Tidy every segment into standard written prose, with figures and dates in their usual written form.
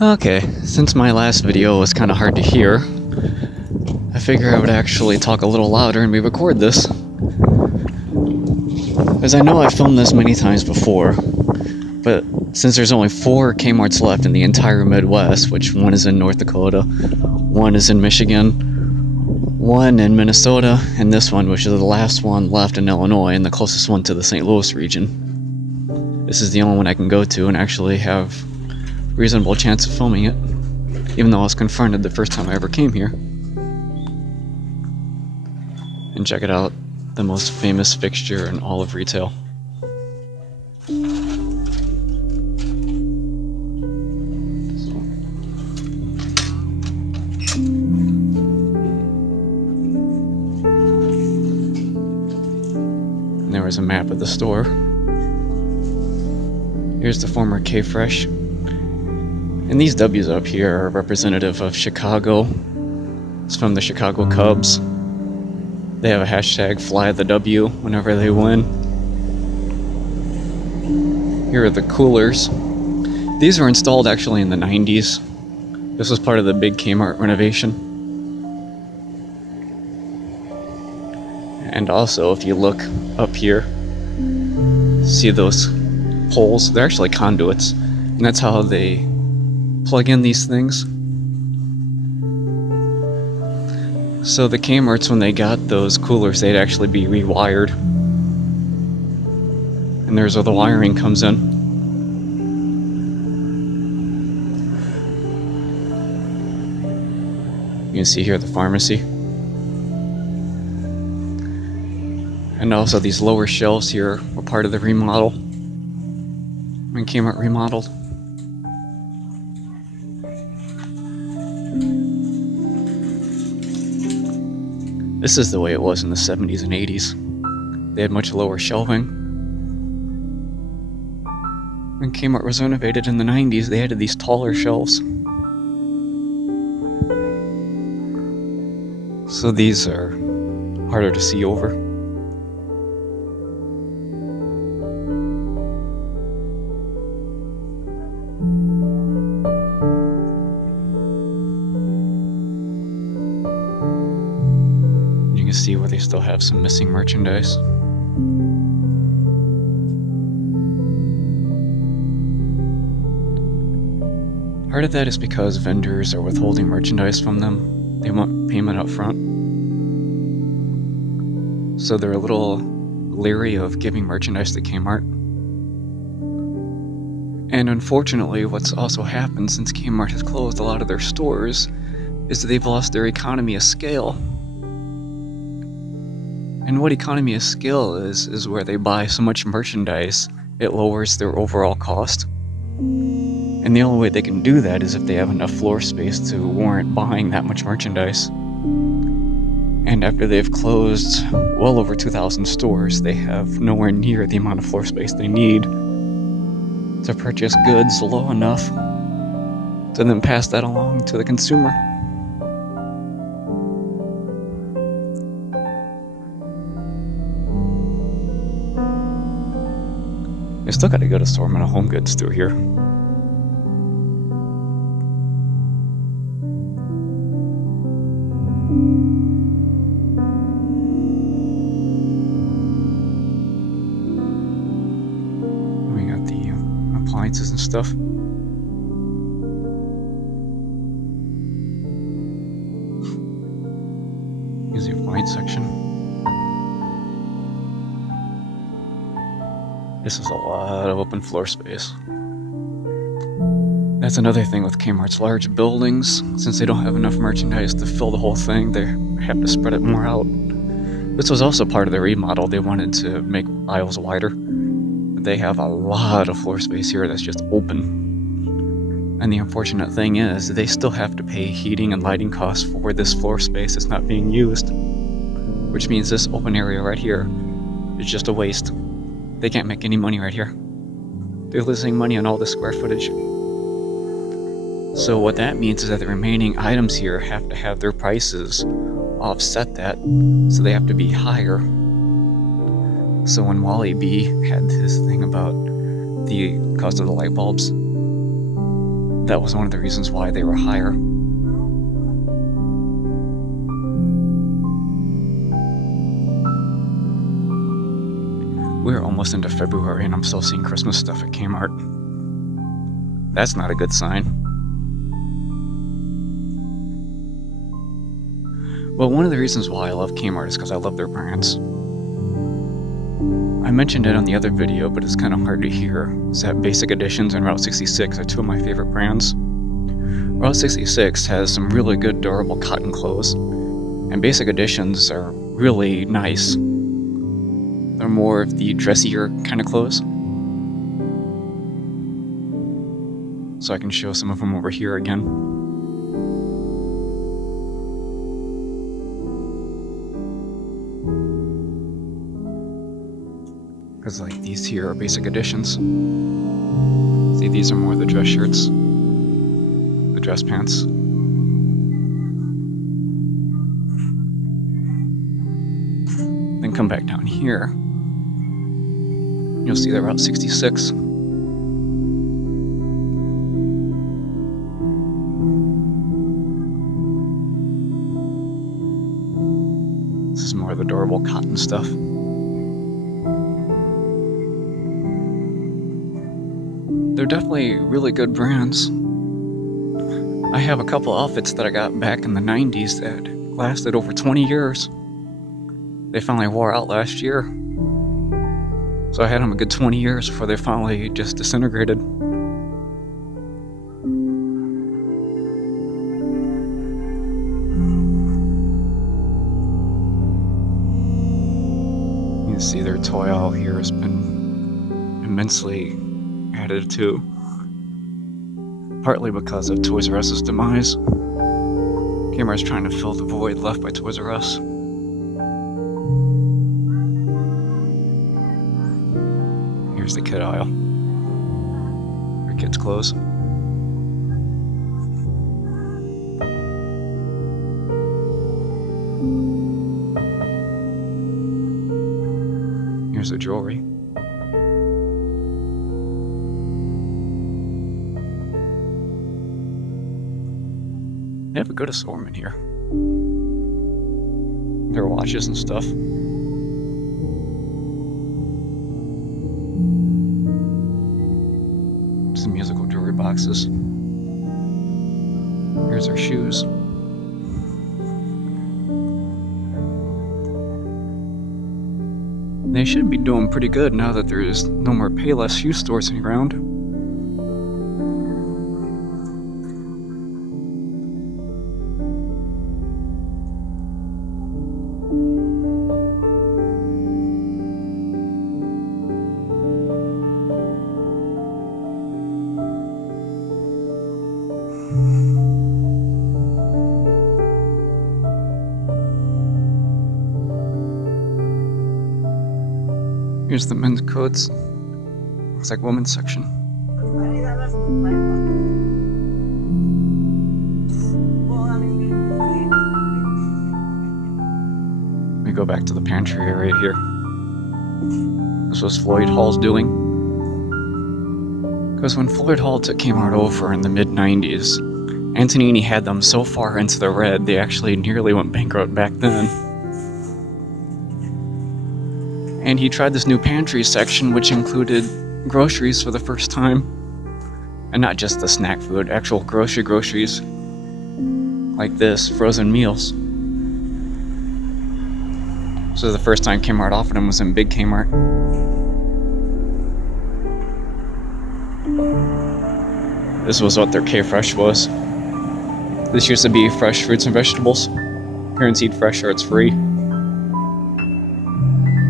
Okay, since my last video was kind of hard to hear, I figure I would actually talk a little louder and re-record this. As I know I've filmed this many times before, but since there's only 4 Kmarts left in the entire Midwest, which one is in North Dakota, one is in Michigan, one in Minnesota, and this one, which is the last one left in Illinois and the closest one to the St. Louis region. This is the only one I can go to and actually have reasonable chance of filming it, even though I was confronted the first time I ever came here. And check it out, the most famous fixture in all of retail. And there was a map of the store. Here's the former K-Fresh. And these W's up here are representative of Chicago. It's from the Chicago Cubs. They have a hashtag Fly the W whenever they win. Here are the coolers. These were installed actually in the 90s. This was part of the big Kmart renovation. And also, if you look up here, see those poles? They're actually conduits. And that's how they plug in these things. So the Kmarts, when they got those coolers, they'd actually be rewired. And there's where the wiring comes in. You can see here the pharmacy. And also these lower shelves here were part of the remodel. When Kmart remodeled. This is the way it was in the 70s and 80s. They had much lower shelving. When Kmart was renovated in the 90s, they added these taller shelves. So these are harder to see over. You can see where they still have some missing merchandise. Part of that is because vendors are withholding merchandise from them. They want payment up front. So they're a little leery of giving merchandise to Kmart. And unfortunately, what's also happened since Kmart has closed a lot of their stores is that they've lost their economy of scale. And what economy of scale is where they buy so much merchandise, it lowers their overall cost. And the only way they can do that is if they have enough floor space to warrant buying that much merchandise. And after they've closed well over 2,000 stores, they have nowhere near the amount of floor space they need to purchase goods low enough to then pass that along to the consumer. I still gotta go to Assortment of Home Goods through here. We got the appliances and stuff. Here's the appliance section. This is a lot of open floor space. That's another thing with Kmart's large buildings. Since they don't have enough merchandise to fill the whole thing, they have to spread it more out. This was also part of the remodel. They wanted to make aisles wider. But they have a lot of floor space here that's just open. And the unfortunate thing is, they still have to pay heating and lighting costs for this floor space that's not being used. Which means this open area right here is just a waste. They can't make any money right here. They're losing money on all the square footage. So what that means is that the remaining items here have to have their prices offset that, so they have to be higher. So when Wally B had his thing about the cost of the light bulbs, that was one of the reasons why they were higher. We're almost into February and I'm still seeing Christmas stuff at Kmart. That's not a good sign. Well, one of the reasons why I love Kmart is because I love their brands. I mentioned it on the other video, but it's kind of hard to hear. Is that Basic Editions and Route 66 are two of my favorite brands. Route 66 has some really good durable cotton clothes, and Basic Editions are really nice. They're more of the dressier kind of clothes. So I can show some of them over here again. Because like these here are Basic Editions. See, these are more the dress shirts, the dress pants. Then come back down here. You'll see the Route 66. This is more of the durable cotton stuff. They're definitely really good brands. I have a couple outfits that I got back in the 90s that lasted over 20 years. They finally wore out last year. So I had them a good 20 years before they finally just disintegrated. You can see their toy aisle here has been immensely added to, partly because of Toys R Us's demise. Kmart's trying to fill the void left by Toys R Us. Here's the kid aisle for kids' clothes. Here's the jewelry. They have a good assortment here. Their watches and stuff. Some musical jewelry boxes. Here's their shoes. They should be doing pretty good now that there's no more Payless shoe stores around. Here's the men's coats. Looks like women's section. We go back to the pantry area here. This was Floyd Hall's doing. Because when Floyd Hall took Kmart over in the mid-90s, Antonini had them so far into the red they actually nearly went bankrupt back then. And he tried this new pantry section, which included groceries for the first time. And not just the snack food, actual groceries. Like this, frozen meals. So the first time Kmart offered them was in Big Kmart. This was what their K-Fresh was. This used to be fresh fruits and vegetables. Guaranteed fresh or it's free.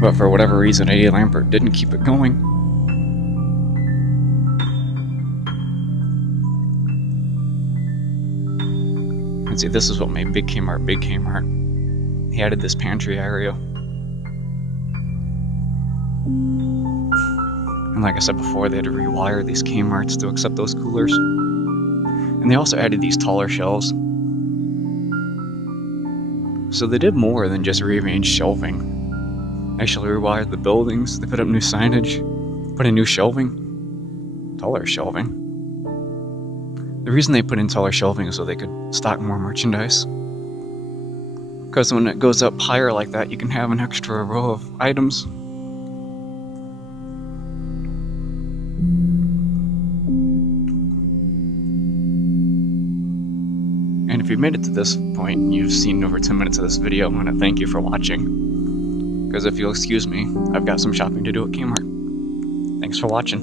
But for whatever reason, Eddie Lambert didn't keep it going. And see, this is what made Big Kmart Big Kmart. He added this pantry area. And like I said before, they had to rewire these Kmarts to accept those coolers. And they also added these taller shelves. So they did more than just rearrange shelving. Actually rewired the buildings, they put up new signage, put in new shelving, taller shelving. The reason they put in taller shelving is so they could stock more merchandise. Because when it goes up higher like that, you can have an extra row of items. And if you made it to this point and you've seen over 10 minutes of this video, I want to thank you for watching. Because if you'll excuse me, I've got some shopping to do at Kmart. Thanks for watching.